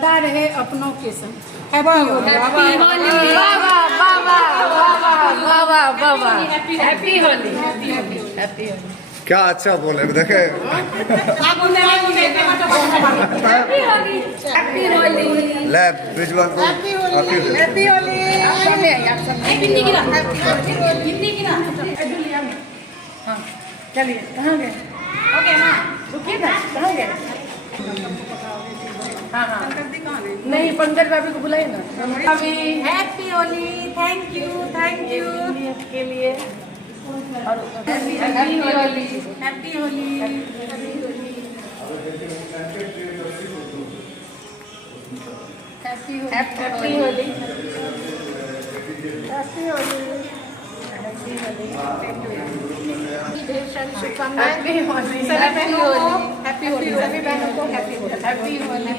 सदा रहे अपनों के संग। हैप्पी होली। वाह वाह वाह वाह वाह वाह वाह वाह। हैप्पी होली। हैप्पी होली। क्या अच्छा बोले देखे। हैप्पी होली। हैप्पी होली। ले बिजवा को हैप्पी होली। हैप्पी होली। हिंदी की ना, हिंदी की ना। हाँ चलिए, कहाँ गए? ओके ना, रुकिए ना, कहाँ गए? हाँ हाँ नहीं, पंकज भाभी को बुलाइए ना। भाभी हैप्पी होली। थैंक यू के लिए। Happy Holi. Happy Holi. Happy Holi. Happy Holi. Happy Holi. ढेर सारी शुभकामनाएं सभी बहनों को। हैप्पी होली। सभी बहनों को happy Holi. Happy Holi.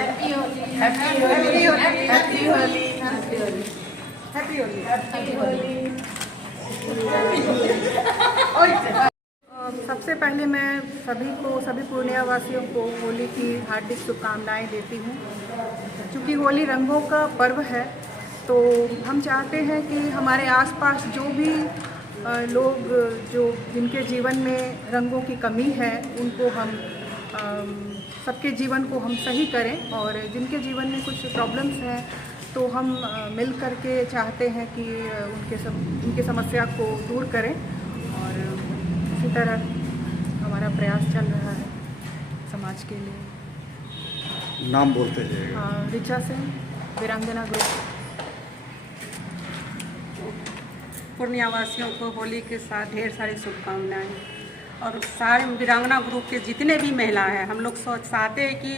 Happy Holi. Happy Holi. Happy Holi. Happy Holi. Happy Holi. Happy Holi. सबसे पहले मैं सभी पूर्णिया वासियों को होली की हार्दिक शुभकामनाएं देती हूँ। क्योंकि होली रंगों का पर्व है, तो हम चाहते हैं कि हमारे आसपास जो भी लोग जिनके जीवन में रंगों की कमी है, उनको हम सबके जीवन को हम सही करें, और जिनके जीवन में कुछ प्रॉब्लम्स हैं तो हम मिल कर के चाहते हैं कि उनके समस्या को दूर करें। और इसी तरह हमारा प्रयास चल रहा है समाज के लिए। नाम बोलते हैं। ऋचा सिंह, वीरांगना ग्रुप। पूर्णिया वासियों को होली के साथ ढेर सारी शुभकामनाएं, और सारे वीरांगना ग्रुप के जितने भी महिलाएं हैं, हम लोग चाहते हैं कि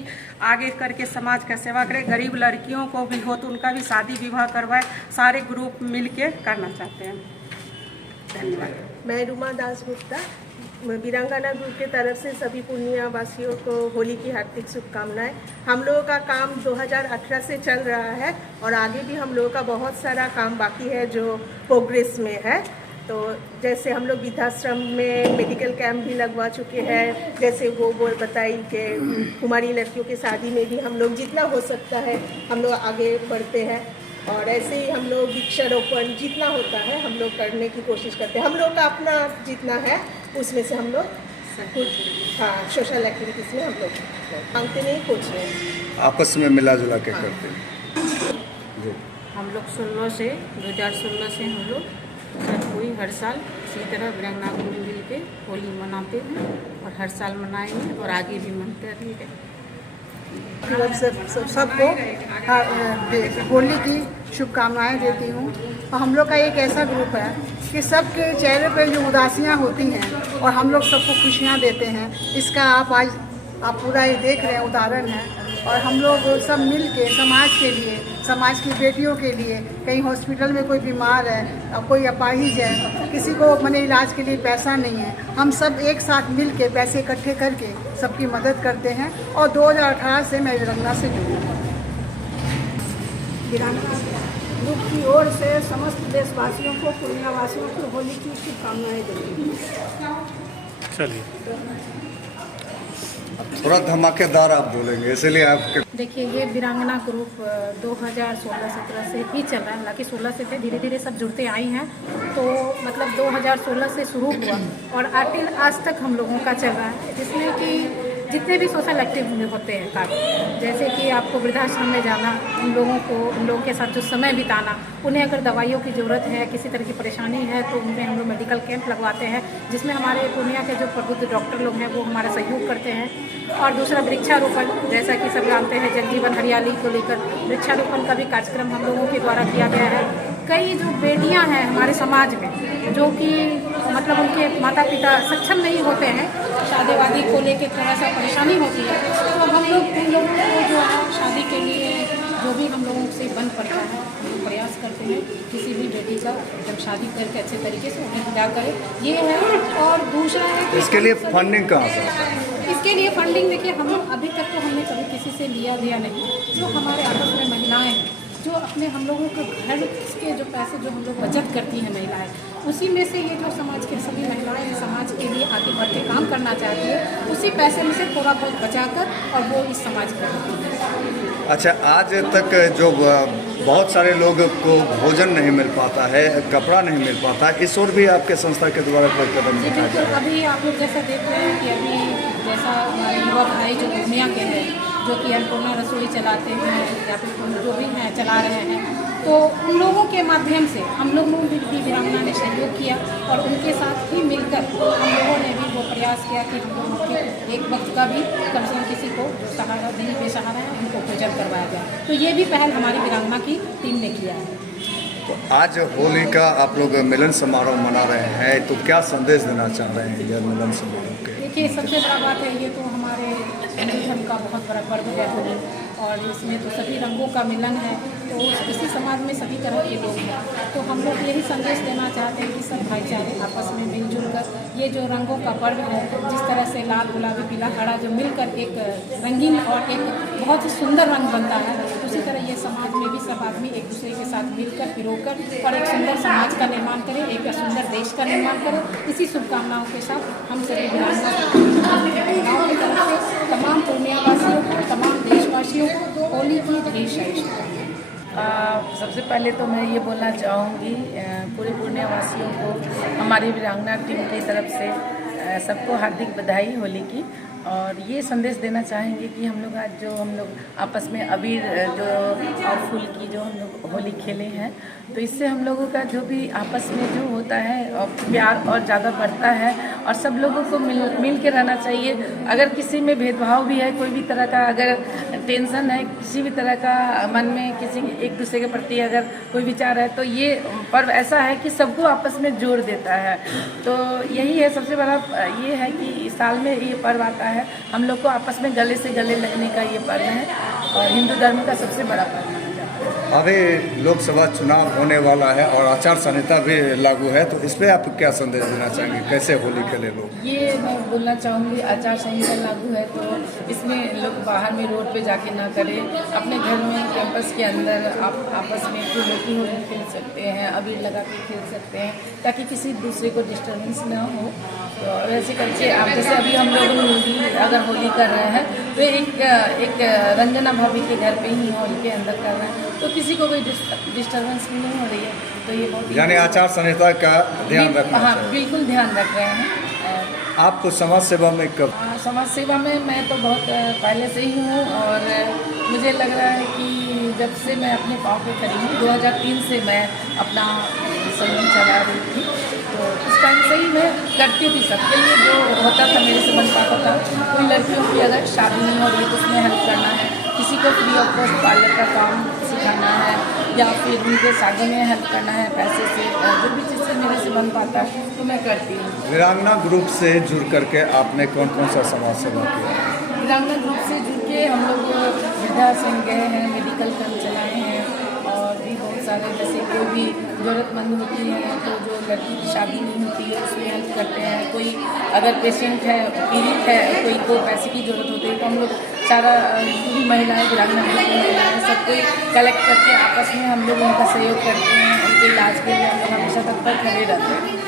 आगे करके समाज का सेवा करें। गरीब लड़कियों को भी हो तो उनका भी शादी विवाह करवाए, सारे ग्रुप मिल के करना चाहते हैं। धन्यवाद। मैं रुमा दास गुप्ता, वीरांगना ग्रुप के तरफ से सभी पूर्णिया वासियों को होली की हार्दिक शुभकामनाएं। हम लोगों का काम 2018 से चल रहा है, और आगे भी हम लोगों का बहुत सारा काम बाकी है जो प्रोग्रेस में है। तो जैसे हम लोग वृद्धाश्रम में मेडिकल कैंप भी लगवा चुके हैं, जैसे वो बताई कि कुमारी लड़कियों की शादी में भी हम लोग जितना हो सकता है हम लोग आगे बढ़ते हैं। और ऐसे ही हम लोग वृक्षारोपण जितना होता है हम लोग करने की कोशिश करते हैं। हम लोग का अपना जितना है उसमें से हम लोग कुछ सोशल एक्टिविटीज़ में हम लोग मांगते नहीं, कुछ नहीं, आपस में मिला जुला के करते हैं। हम लोग 2016 से हम लोग कोई हर साल इसी तरह वीरांगना ग्रुप मिल के होली मनाते हैं, और हर साल मनाएंगे और आगे भी मनते रहेंगे। सबको होली की शुभकामनाएं देती हूँ। और हम लोग का एक ऐसा ग्रुप है कि सबके चेहरे पर जो उदासियाँ होती हैं और हम लोग सबको खुशियाँ देते हैं, इसका आप पूरा ये देख रहे हैं उदाहरण है। और हम लोग सब मिल के समाज के लिए, समाज की बेटियों के लिए, कहीं हॉस्पिटल में कोई बीमार है और कोई अपाहिज है, किसी को मने इलाज के लिए पैसा नहीं है, हम सब एक साथ मिल के पैसे इकट्ठे करके सबकी मदद करते हैं। और 2018 से मैं वीरांगना से जुड़ी हूँ। वीरांगना ग्रुप की ओर से समस्त देशवासियों को, पूर्णिया वासियों को होली की शुभकामनाएं देती हूँ। चलिए थोड़ा धमाकेदार आप बोलेंगे, इसलिए आपके। देखिए, ये वीरांगना ग्रुप 2016-17 से ही चल रहा है। हालांकि 16 से थे, धीरे धीरे सब जुड़ते आई हैं। तो मतलब 2016 से शुरू हुआ और आज तक हम लोगों का चल रहा है, जिसमें कि जितने भी सोशल एक्टिव होते हैं काम, जैसे कि आपको वृद्धाश्रम में जाना, उन लोगों के साथ जो समय बिताना, उन्हें अगर दवाइयों की ज़रूरत है, किसी तरह की परेशानी है, तो उनमें हम लोग मेडिकल कैंप लगवाते हैं, जिसमें हमारे पूर्णिया के जो प्रबुद्ध डॉक्टर लोग हैं वो हमारा सहयोग करते हैं। और दूसरा वृक्षारोपण, जैसा कि सब जानते हैं जल जीवन हरियाली को लेकर वृक्षारोपण का भी कार्यक्रम हम लोगों के द्वारा किया गया है। कई जो बेटियां हैं हमारे समाज में, जो कि मतलब उनके माता पिता सक्षम नहीं होते हैं, शादी वादी को लेकर थोड़ा सा परेशानी होती है, तो हम लोग उन लोगों को जो है शादी के लिए जो भी हम लोगों से बन पड़ता है, हम लोग प्रयास करते हैं किसी भी बेटी का जब शादी करके अच्छे तरीके से उन्हें विदा करें, ये है। और दूसरा है कि इसके लिए फंडिंग कहाँ से? इसके लिए फंडिंग देखिए, हम अभी तक तो हमने कभी किसी से लिया नहीं। जो हमारे आपस में महिलाएं हैं जो अपने हम लोगों के घर के जो पैसे जो हम लोग बचत करती हैं महिलाएं, उसी में से ये जो समाज के सभी महिलाएं हैं, समाज के लिए आगे बढ़ के काम करना चाहती है, उसी पैसे में से थोड़ा बहुत बचाकर और वो इस समाज को देती है। अच्छा, आज तक जो बहुत सारे लोग को भोजन नहीं मिल पाता है, कपड़ा नहीं मिल पाता है, इस ओर भी आपके संस्था के द्वारा कोई कदम जी उठाया बिल्कुल। जाए? अभी आप लोग जैसा देख रहे हैं कि अभी जैसा हमारे युवा भाई जो पूर्णिया के हैं, जो कि अन्नपूर्णा रसोई चलाते हैं या फिर जो भी हैं चला रहे हैं, तो उन लोगों के माध्यम से हम लोगों ने भी वीरांगना ने सहयोग किया और उनके साथ ही मिलकर हम लोगों ने भी वो प्रयास किया कि हम लोगों के एक वक्त का भी कम से कम किसी को सहारा नहीं बेसहारा है उनको भोजन करवाया जाए। तो ये भी पहल हमारी वीरांगना की टीम ने किया है। तो आज होली का आप लोग मिलन समारोह मना रहे हैं, तो क्या संदेश देना चाह रहे हैं यह मिलन समारोह के? देखिए, सबसे बड़ा बात है, ये तो हमारे हिंदू धर्म का बहुत बड़ा पर्व है होली, और इसमें तो सभी रंगों का मिलन है। तो इसी समाज में सभी तरह के लोग हैं, तो हम लोग यही संदेश देना चाहते हैं कि सब भाईचारे आपस में मिलजुल कर ये जो रंगों का पर्व है, जिस तरह से लाल गुलाबी पीला हरा जो मिलकर एक रंगीन और एक बहुत ही सुंदर रंग बनता है, उसी तरह ये समाज में भी सब आदमी एक दूसरे के साथ मिलकर पिरोकर और एक सुंदर समाज का निर्माण करें, एक सुंदर देश का निर्माण करें। इसी शुभकामनाओं के साथ हम सभी वीरांगनाओं की तरफ से तमाम पूर्णियावासियों को, तमाम देशवासियों को होली की ढेर सारी शुभकामनाएं। सबसे पहले तो मैं ये बोलना चाहूँगी पूरे पूर्णियावासियों को हमारी वीरांगना टीम की तरफ से सबको हार्दिक बधाई होली की। और ये संदेश देना चाहेंगे कि हम लोग आज जो हम लोग आपस में अबीर जो और फूल की जो हम लोग होली खेले हैं, तो इससे हम लोगों का जो भी आपस में जो होता है और प्यार और ज़्यादा बढ़ता है और सब लोगों को मिल के रहना चाहिए। अगर किसी में भेदभाव भी है, कोई भी तरह का अगर टेंशन है, किसी भी तरह का मन में किसी एक दूसरे के प्रति अगर कोई विचार है, तो ये पर्व ऐसा है कि सबको आपस में जोड़ देता है। तो यही है सबसे बड़ा, ये है कि साल में ये पर्व आता है, हम लोग को आपस में गले से गले लगने का ये पर्व है और हिंदू धर्म का सबसे बड़ा पर्व माना जाता है। अभी लोकसभा चुनाव होने वाला है और आचार संहिता भी लागू है, तो इस पर आप क्या संदेश देना चाहेंगे, कैसे होली खेले लोग? ये मैं बोलना चाहूँगी, आचार संहिता लागू है तो इसमें लोग बाहर में रोड पे जाके ना करें, अपने घर में कैंपस के अंदर आप आपस में फूलों की होली खेल सकते हैं, अबीर लगा के खेल सकते हैं, ताकि किसी दूसरे को डिस्टर्बेंस ना हो। तो वैसे करके आप जैसे अभी हम लोग अगर होली कर रहे हैं तो एक रंजना भाभी के घर पे ही होली के अंदर कर रहे हैं, तो किसी को कोई डिस्टर्बेंस भी नहीं हो रही है। तो ये बहुत यानी आचार संहिता का ध्यान रखना हाँ, चाहिए। बिल्कुल ध्यान रख रहे हैं। आपको समाज सेवा में कब? समाज सेवा में मैं तो बहुत पहले से ही हूँ और मुझे लग रहा है कि जब से मैं अपने पाँव पे खड़ी हूँ, 2003 से मैं अपना सलून चला रही थी, तो उस टाइम से ही मैं करती थी सबके लिए जो होता था मेरे से बन पाता था। कोई लड़कियों की अगर शादी नहीं हो रही तो उसमें हेल्प करना है, किसी को फ्री ऑफ कॉस्ट पार्लर का काम सिखाना है या फिर उनके शादी में हेल्प करना है पैसे से, जो भी चीज़ से मेरे से बन पाता है तो मैं करती हूँ। वीरांगना ग्रुप से जुड़ करके आपने कौन कौन सा समाज सेवा किया? वीरांगना ग्रुप से जुड़ के हम लोग वृद्धाश्रम गए हैं, मेडिकल कैंप चलाए हैं और भी बहुत सारे, जैसे कोई भी ज़रूरतमंद होती है तो जो लड़की की शादी नहीं होती है उसमें हेल्प करते हैं। कोई अगर पेशेंट है, पीड़ित है, कोई को पैसे की ज़रूरत होती है तो हम लोग सारा पूरी महिलाएं वीरांगना ग्रुप की महिलाएं सब कोई कलेक्ट करके आपस में हम लोग उनका सहयोग करते हैं, उनके इलाज के लिए हम लोग हमेशा तत्पर खड़े रहते हैं।